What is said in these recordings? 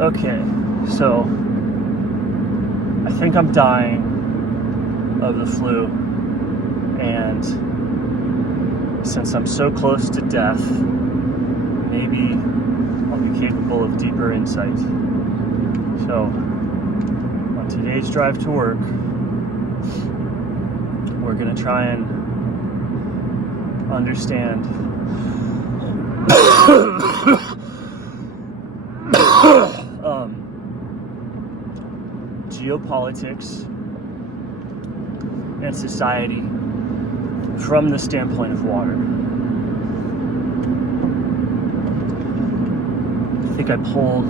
Okay, so I think I'm dying of the flu, and since I'm so close to death, maybe I'll be capable of deeper insight. So, on today's drive to work, we're going to try and understand geopolitics and society from the standpoint of water. I think I pulled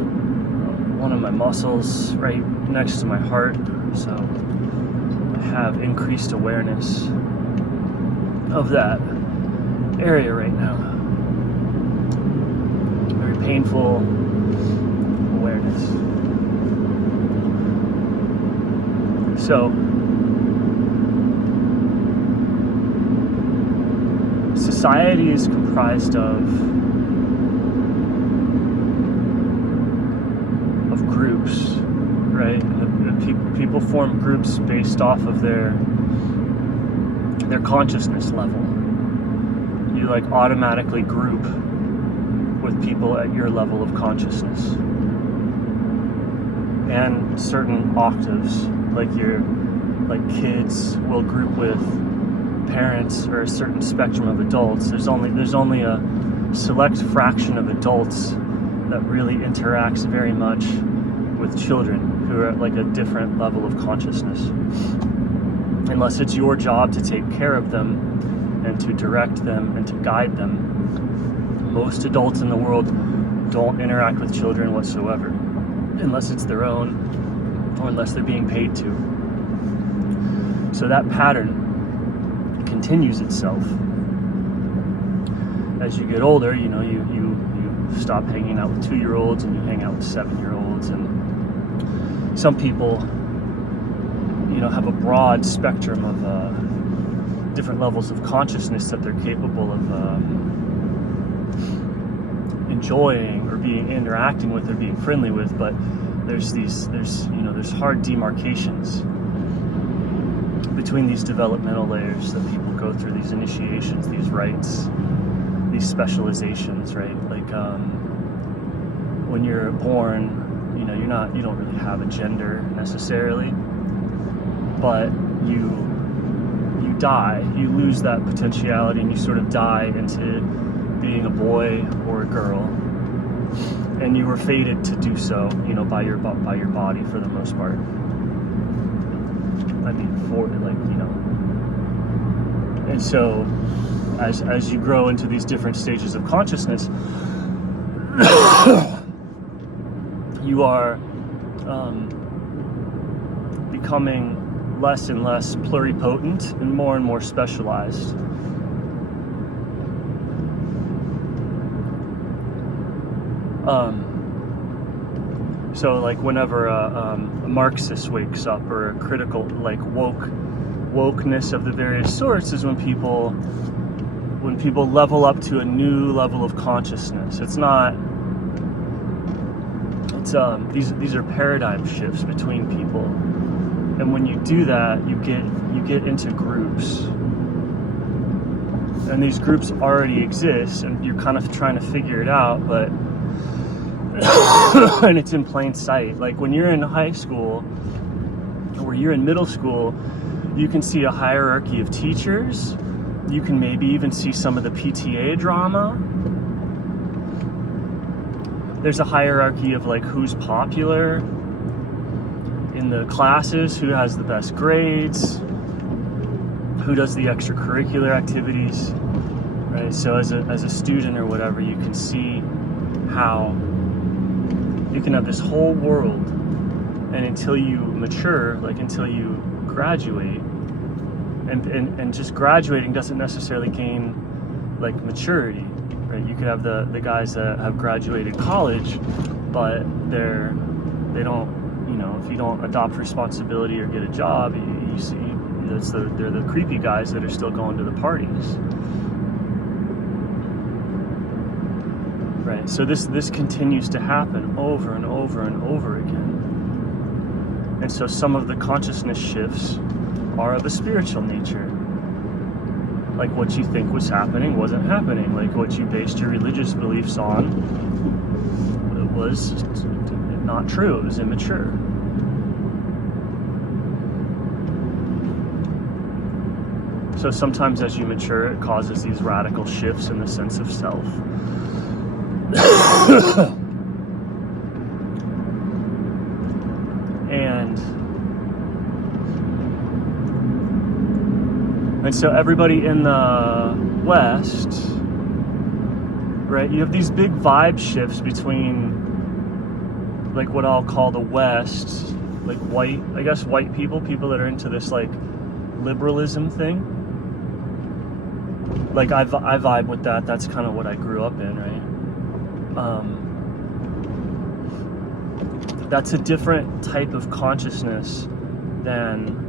one of my muscles right next to my heart, so I have increased awareness of that area right now. Very painful awareness. So, society is comprised of groups, right? And people form groups based off of their consciousness level. You like automatically group with people at your level of consciousness and certain octaves, like kids will group with parents or a certain spectrum of adults. There's only a select fraction of adults that really interacts very much with children who are at like a different level of consciousness. Unless it's your job to take care of them and to direct them and to guide them, most adults in the world don't interact with children whatsoever, unless it's their own or unless they're being paid to. So that pattern continues itself. As you get older, you stop hanging out with 2-year-olds and you hang out with 7-year-olds, and some people, have a broad spectrum of different levels of consciousness that they're capable of enjoying or interacting with or being friendly with, but there's hard demarcations between these developmental layers that people go through, these initiations, these rites, these specializations, right? Like when you're born, you don't really have a gender necessarily, but you die, you lose that potentiality, and you sort of die into being a boy or a girl, and you were fated to do so, by your body for the most part. I mean, and so as you grow into these different stages of consciousness, you are becoming less and less pluripotent and more specialized. So like whenever a Marxist wakes up, or a critical, like wokeness of the various sorts, is when people level up to a new level of consciousness. These are paradigm shifts between people, and when you do that, you get into groups, and these groups already exist, and you're kind of trying to figure it out, but and it's in plain sight. Like when you're in high school or you're in middle school, you can see a hierarchy of teachers. You can maybe even see some of the PTA drama. There's a hierarchy of like who's popular in the classes, who has the best grades, who does the extracurricular activities, right? So as a student or whatever, you can see how you can have this whole world, and until you mature, like until you graduate, and just graduating doesn't necessarily gain like maturity, right? You could have the guys that have graduated college, but they don't, if you don't adopt responsibility or get a job, you see, they're the creepy guys that are still going to the parties, right? So this continues to happen over and over and over again. And so some of the consciousness shifts are of a spiritual nature. Like what you think was happening wasn't happening. Like what you based your religious beliefs on was not true. It was immature. So sometimes as you mature, it causes these radical shifts in the sense of self. And so everybody in the West, right, you have these big vibe shifts between like what I'll call the West, like white people that are into this like liberalism thing. Like I vibe with that. That's kind of what I grew up in, right? That's a different type of consciousness than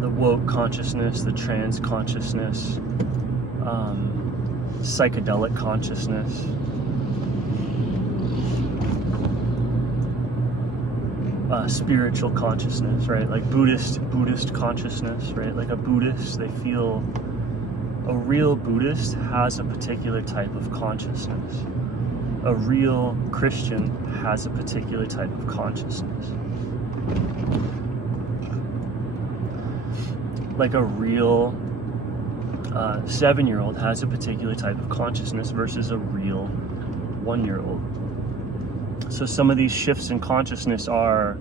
the woke consciousness, the trans consciousness, psychedelic consciousness. Spiritual consciousness, right? Like Buddhist consciousness, right? Like a Buddhist, they feel a real Buddhist has a particular type of consciousness. A real Christian has a particular type of consciousness. Like a real 7-year-old has a particular type of consciousness versus a real 1-year-old. So some of these shifts in consciousness are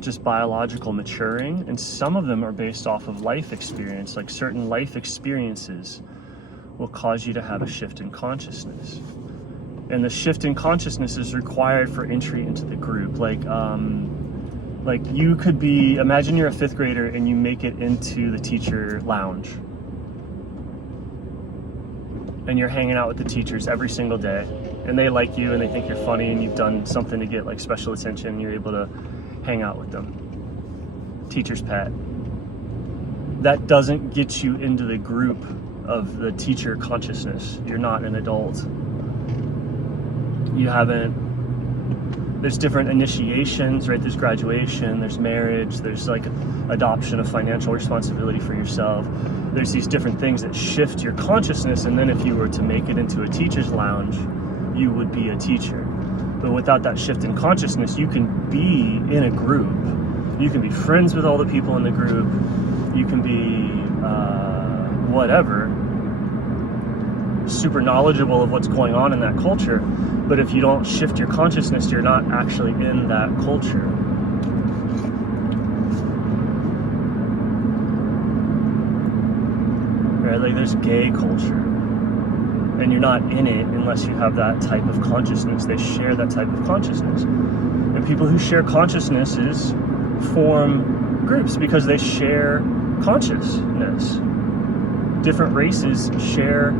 just biological maturing, and some of them are based off of life experience. Like certain life experiences will cause you to have a shift in consciousness. And the shift in consciousness is required for entry into the group. Like you could be, imagine you're a 5th grader and you make it into the teacher lounge. And you're hanging out with the teachers every single day. And they like you and they think you're funny and you've done something to get like special attention and you're able to hang out with them. Teacher's pet. That doesn't get you into the group of the teacher consciousness. You're not an adult. You haven't, there's different initiations, right? There's graduation, there's marriage, there's like adoption of financial responsibility for yourself. There's these different things that shift your consciousness, and then if you were to make it into a teacher's lounge, you would be a teacher. But without that shift in consciousness, you can be in a group. You can be friends with all the people in the group. You can be whatever, super knowledgeable of what's going on in that culture. But if you don't shift your consciousness, you're not actually in that culture. Right? Like there's gay culture. And you're not in it unless you have that type of consciousness. They share that type of consciousness. And people who share consciousnesses form groups because they share consciousness. Different races share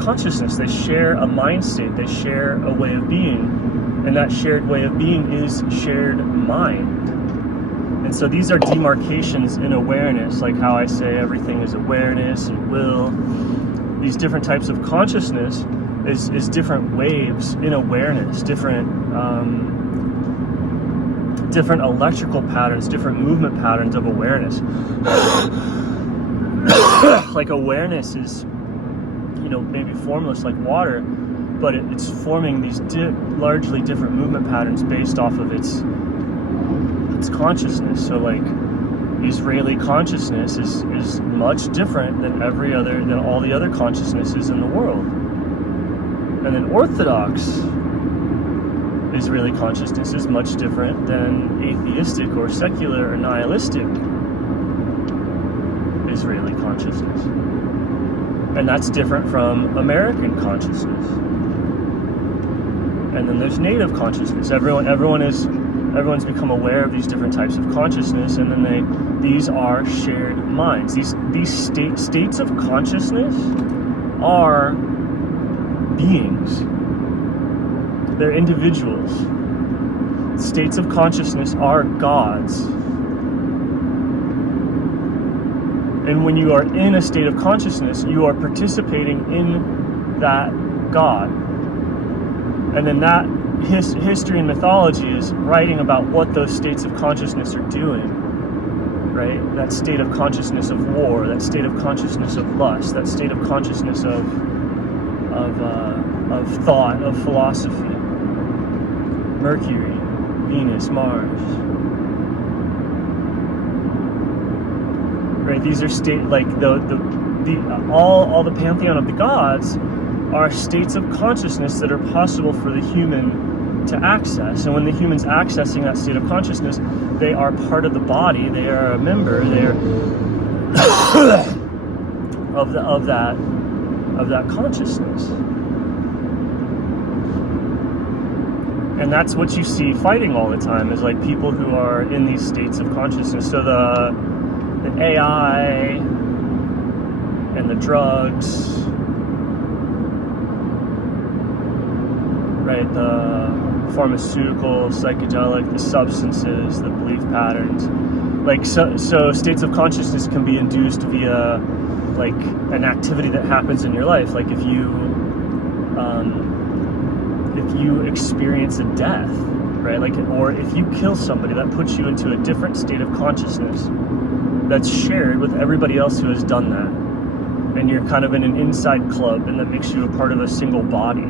consciousness. They share a mind state. They share a way of being. And that shared way of being is shared mind. And so these are demarcations in awareness, like how I say everything is awareness and will. These different types of consciousness is different waves in awareness, different electrical patterns, different movement patterns of awareness. Like awareness is, maybe formless like water, but it's forming these largely different movement patterns based off of its consciousness. So like Israeli consciousness is much different than all the other consciousnesses in the world. And then Orthodox Israeli consciousness is much different than atheistic or secular or nihilistic Israeli consciousness. And that's different from American consciousness. And then there's Native consciousness. Everyone's become aware of these different types of consciousness, and then these are shared minds. These states of consciousness are beings. They're individuals. States of consciousness are gods. And when you are in a state of consciousness, you are participating in that God. And then that history and mythology is writing about what those states of consciousness are doing, right? That state of consciousness of war, that state of consciousness of lust, that state of consciousness of thought, of philosophy. Mercury, Venus, Mars. Right? These are all the pantheon of the gods are states of consciousness that are possible for the human to access. And when the human's accessing that state of consciousness, they are part of the body, they are a member, they are of that consciousnthe And that's what you see fighting all the time, is like people who are in these states of consciousness. So the AI and the drugs, right? The pharmaceutical, psychedelic, the substances, the belief patterns. Like so states of consciousness can be induced via like an activity that happens in your life. Like if you experience a death, right? Like, or if you kill somebody, that puts you into a different state of consciousness that's shared with everybody else who has done that. And you're kind of in an inside club, and that makes you a part of a single body.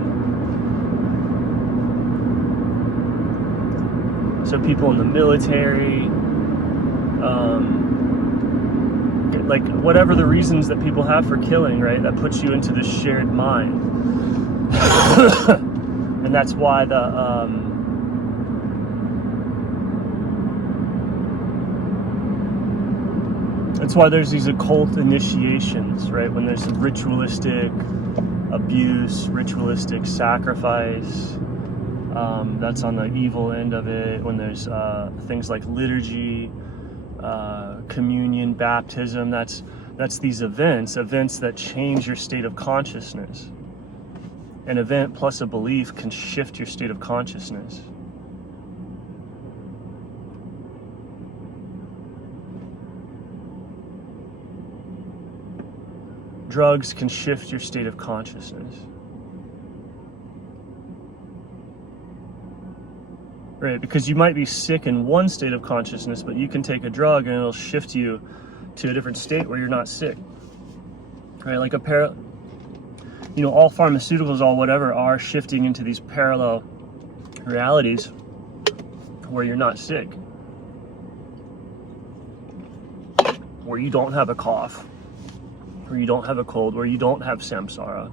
So people in the military, like whatever the reasons that people have for killing, right? That puts you into this shared mind. And that's why there's these occult initiations, right? When there's ritualistic abuse, ritualistic sacrifice, that's on the evil end of it. When there's things like liturgy, communion, baptism, that's these events that change your state of consciousness. An event plus a belief can shift your state of consciousness. Drugs can shift your state of consciousness. Right, because you might be sick in one state of consciousness, but you can take a drug and it'll shift you to a different state where you're not sick. Right, like all pharmaceuticals, all whatever, are shifting into these parallel realities where you're not sick, where you don't have a cough, where you don't have a cold, where you don't have samsara.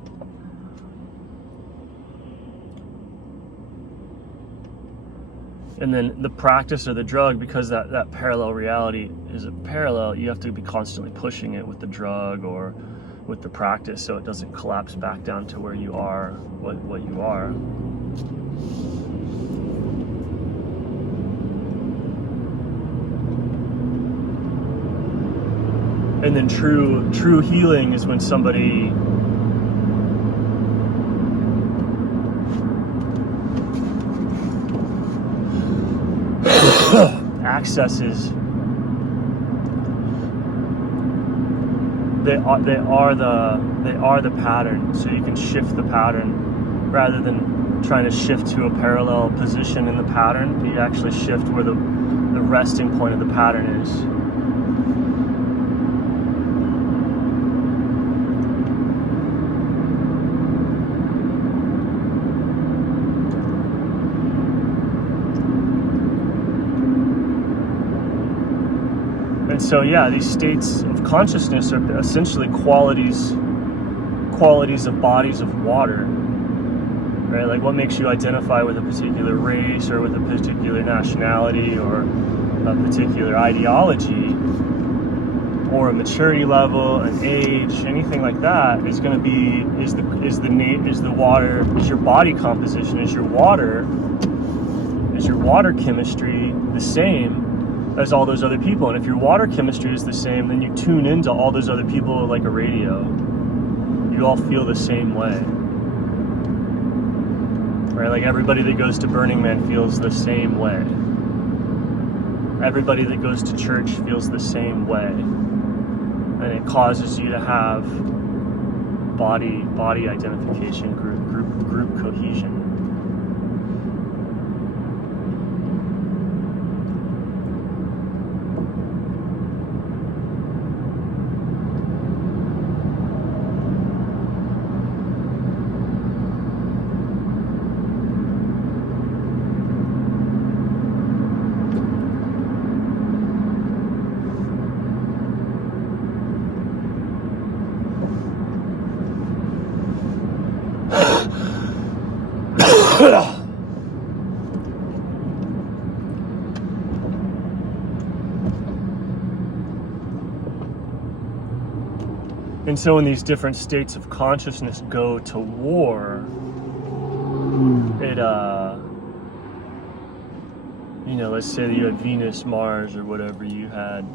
And then the practice of the drug, because that parallel reality is a parallel, you have to be constantly pushing it with the drug or with the practice, so it doesn't collapse back down to where you are, what you are. And then true healing is when somebody accesses. They are the pattern, so you can shift the pattern rather than trying to shift to a parallel position in the pattern. You actually shift where the resting point of the pattern is. So yeah, these states of consciousness are essentially qualities of bodies of water, right? Like what makes you identify with a particular race or with a particular nationality or a particular ideology or a maturity level, an age, anything like that is going to be is the water, is your body composition, is your water chemistry the same as all those other people. And if your water chemistry is the same, then you tune into all those other people like a radio. You all feel the same way, right? Like everybody that goes to Burning Man feels the same way. Everybody that goes to church feels the same way, and it causes you to have body identification, group cohesion. And so when these different states of consciousness go to war, it, let's say that you had Venus, Mars, or whatever, you had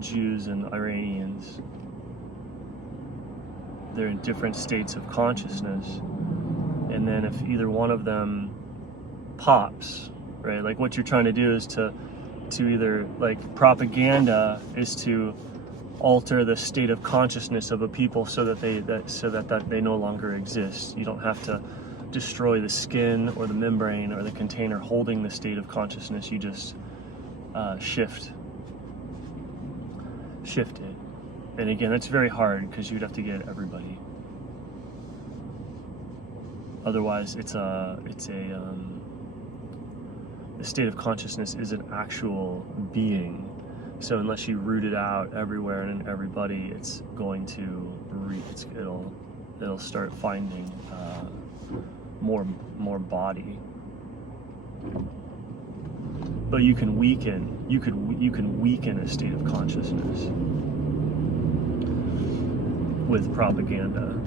Jews and Iranians. They're in different states of consciousness. And then if either one of them pops, right, like what you're trying to do is to either, like, propaganda is to alter the state of consciousness of a people so that they no longer exist. You don't have to destroy the skin or the membrane or the container holding the state of consciousness. You just shift it. And again, it's very hard because you'd have to get everybody. Otherwise, the state of consciousness is an actual being. So unless you root it out everywhere and in everybody, it's going to it'll start finding more body. But you can weaken a state of consciousness with propaganda.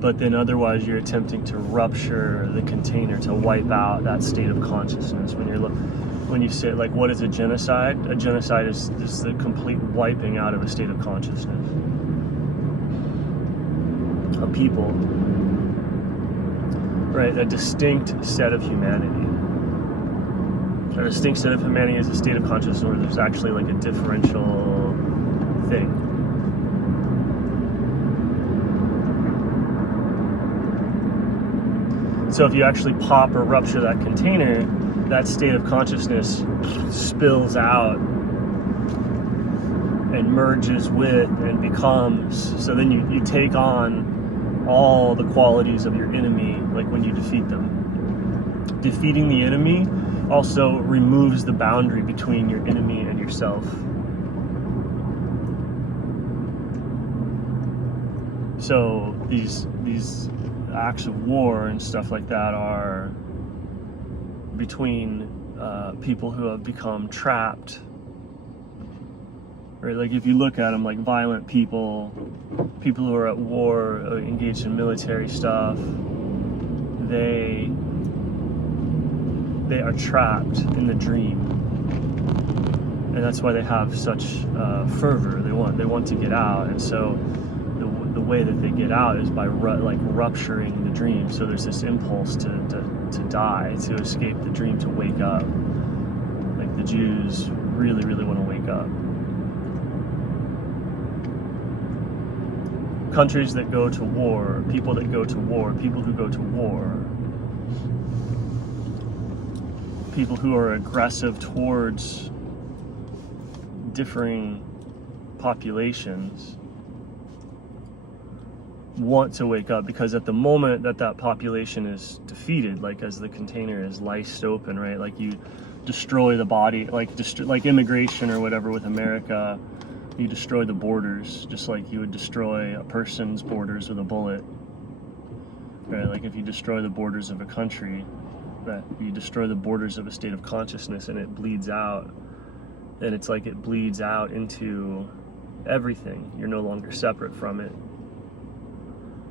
But then otherwise you're attempting to rupture the container to wipe out that state of consciousness. When you say, like, what is a genocide? A genocide is the complete wiping out of a state of consciousness. A people, right? A distinct set of humanity. A distinct set of humanity is a state of consciousness where there's actually like a differential thing. So if you actually pop or rupture that container, that state of consciousness spills out and merges with and becomes, so then you take on all the qualities of your enemy, like when you defeat them. Defeating the enemy also removes the boundary between your enemy and yourself. So these acts of war and stuff like that are between people who have become trapped, right? Like if you look at them, like violent people who are at war, engaged in military stuff, they are trapped in the dream, and that's why they have such fervor. They want to get out, and so the way that they get out is by rupturing the dream. So there's this impulse to die, to escape the dream, to wake up. Like the Jews really, really want to wake up. Countries that go to war, people that go to war, people who go to war, people who are aggressive towards differing populations want to wake up, because at the moment that population is defeated, like as the container is liced open, right, like you destroy the body, like immigration or whatever with America, you destroy the borders just like you would destroy a person's borders with a bullet, right? Like if you destroy the borders of a country, that you destroy the borders of a state of consciousness, and it bleeds out, and it's like it bleeds out into everything. You're no longer separate from it.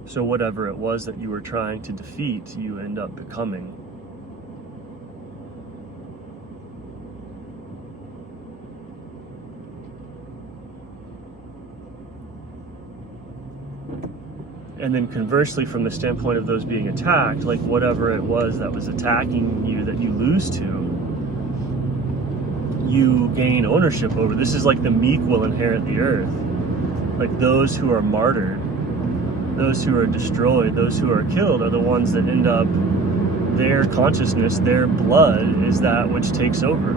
So whatever it was that you were trying to defeat, you end up becoming. And then conversely, from the standpoint of those being attacked, like whatever it was that was attacking you that you lose to, you gain ownership over. This is like the meek will inherit the earth. Like those who are martyred, those who are destroyed, those who are killed are the ones that end up, their consciousness, their blood is that which takes over.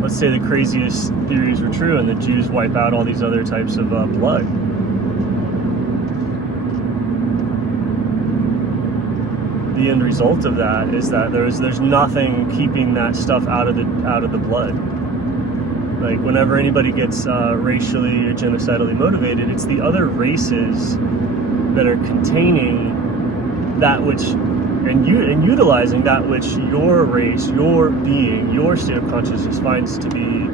Let's say the craziest theories were true and the Jews wipe out all these other types of blood. The end result of that is that there's nothing keeping that stuff out of the blood. Like whenever anybody gets racially or genocidally motivated, it's the other races that are containing that which and utilizing that which your race, your being, your state of consciousness finds to be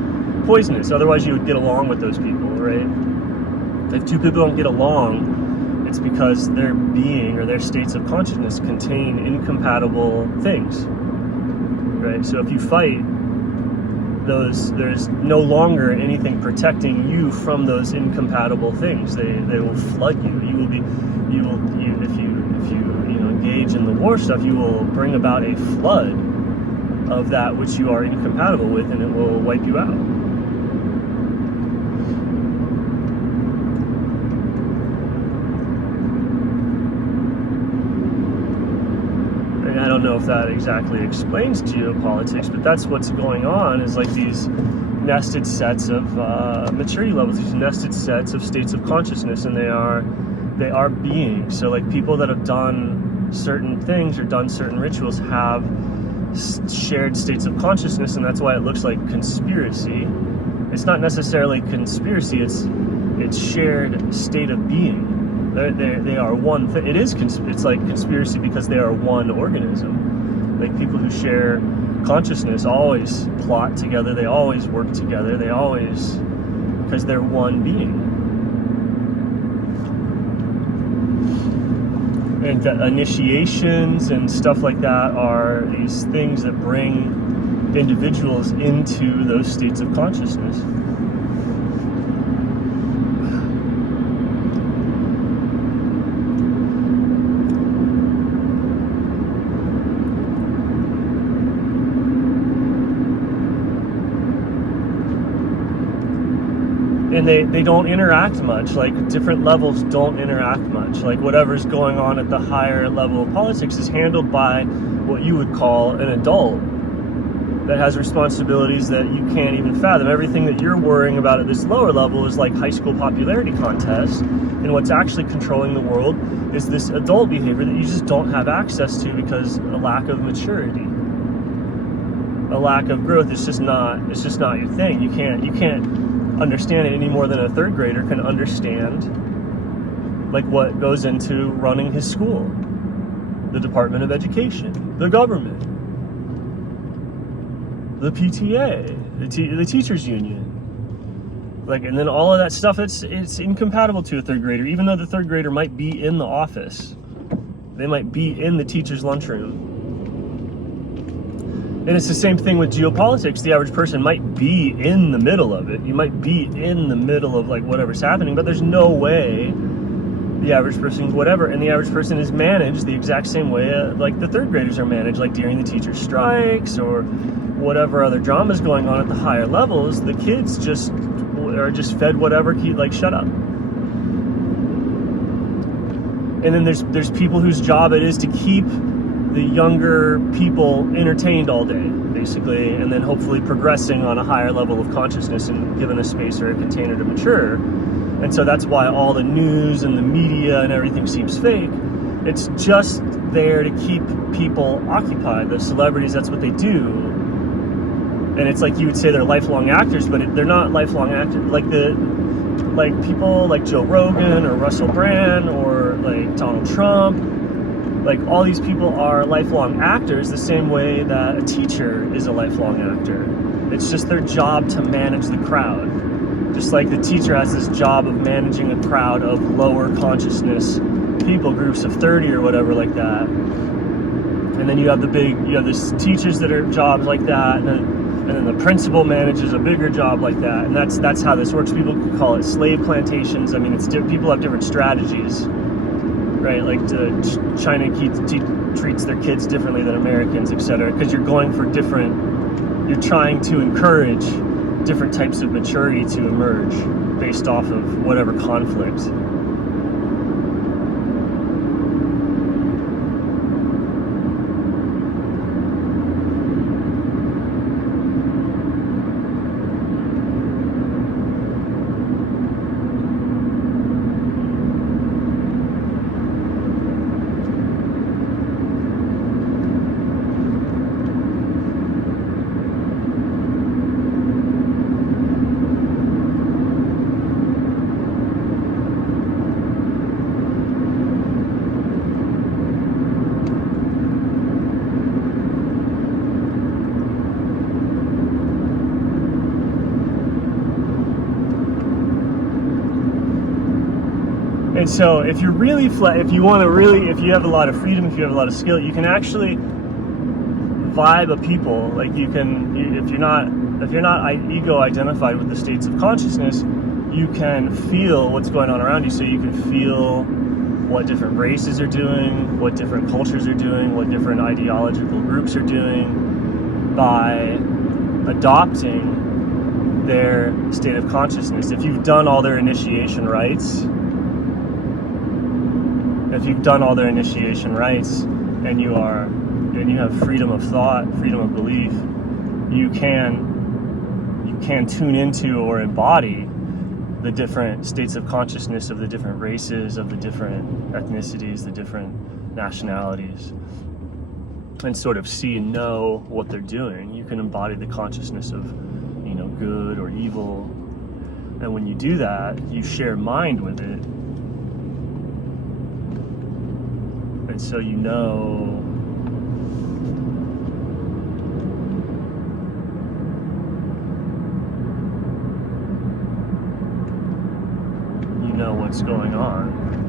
poisonous. Otherwise you would get along with those people, right? If two people don't get along, it's because their being or their states of consciousness contain incompatible things, right? So if you fight, there's no longer anything protecting you from those incompatible things. They will flood you. If you engage in the war stuff, you will bring about a flood of that which you are incompatible with, and it will wipe you out. And I don't know if that exactly explains geopolitics, but that's what's going on, is like these nested sets of maturity levels, these nested sets of states of consciousness, and they are beings. So like people that have done certain things or done certain rituals have shared states of consciousness, and that's why it looks like conspiracy. It's not necessarily conspiracy, it's shared state of being. They are one thing. It's like conspiracy because they are one organism. Like people who share consciousness always plot together, they always work together, because they're one being. And initiations and stuff like that are these things that bring individuals into those states of consciousness. And they don't interact much. Like different levels don't interact much. Like whatever's going on at the higher level of politics is handled by what you would call an adult that has responsibilities that you can't even fathom. Everything that you're worrying about at this lower level is like high school popularity contests, and what's actually controlling the world is this adult behavior that you just don't have access to because a lack of maturity, a lack of growth. It's just not your thing. You can't understand it any more than a third grader can understand like what goes into running his school, the Department of Education, the government, the PTA, the teachers union, like, and then all of that stuff. It's incompatible to a third grader, even though the third grader might be in the office, they might be in the teacher's lunchroom. And it's the same thing with geopolitics. The average person might be in the middle of it. You might be in the middle of like whatever's happening, but there's no way the average person, whatever, and the average person is managed the exact same way like the third graders are managed, like during the teacher strikes or whatever other drama is going on at the higher levels. The kids are just fed whatever, like shut up. And then there's people whose job it is to keep the younger people entertained all day, basically, and then hopefully progressing on a higher level of consciousness and given a space or a container to mature. And so that's why all the news and the media and everything seems fake. It's just there to keep people occupied. The celebrities, that's what they do. And it's like you would say they're lifelong actors, but they're not lifelong actors. Like people like Joe Rogan or Russell Brand or like Donald Trump. Like all these people are lifelong actors the same way that a teacher is a lifelong actor. It's just their job to manage the crowd. Just like the teacher has this job of managing a crowd of lower consciousness people, groups of 30 or whatever like that. And then you have these teachers that are jobs like that, and then the principal manages a bigger job like that. And that's how this works. People call it slave plantations. I mean, people have different strategies. Right, like China treats their kids differently than Americans, etc. Because you're going for you're trying to encourage different types of maturity to emerge based off of whatever conflict. And so if you're really if you have a lot of freedom, if you have a lot of skill, you can actually vibe a people. Like if you're not ego identified with the states of consciousness, you can feel what's going on around you. So you can feel what different races are doing, what different cultures are doing, what different ideological groups are doing by adopting their state of consciousness. If you've done all their initiation rites, and you have freedom of thought, freedom of belief, you can tune into or embody the different states of consciousness of the different races, of the different ethnicities, the different nationalities, and sort of see and know what they're doing. You can embody the consciousness of, good or evil. And when you do that, you share mind with it. And so you know what's going on.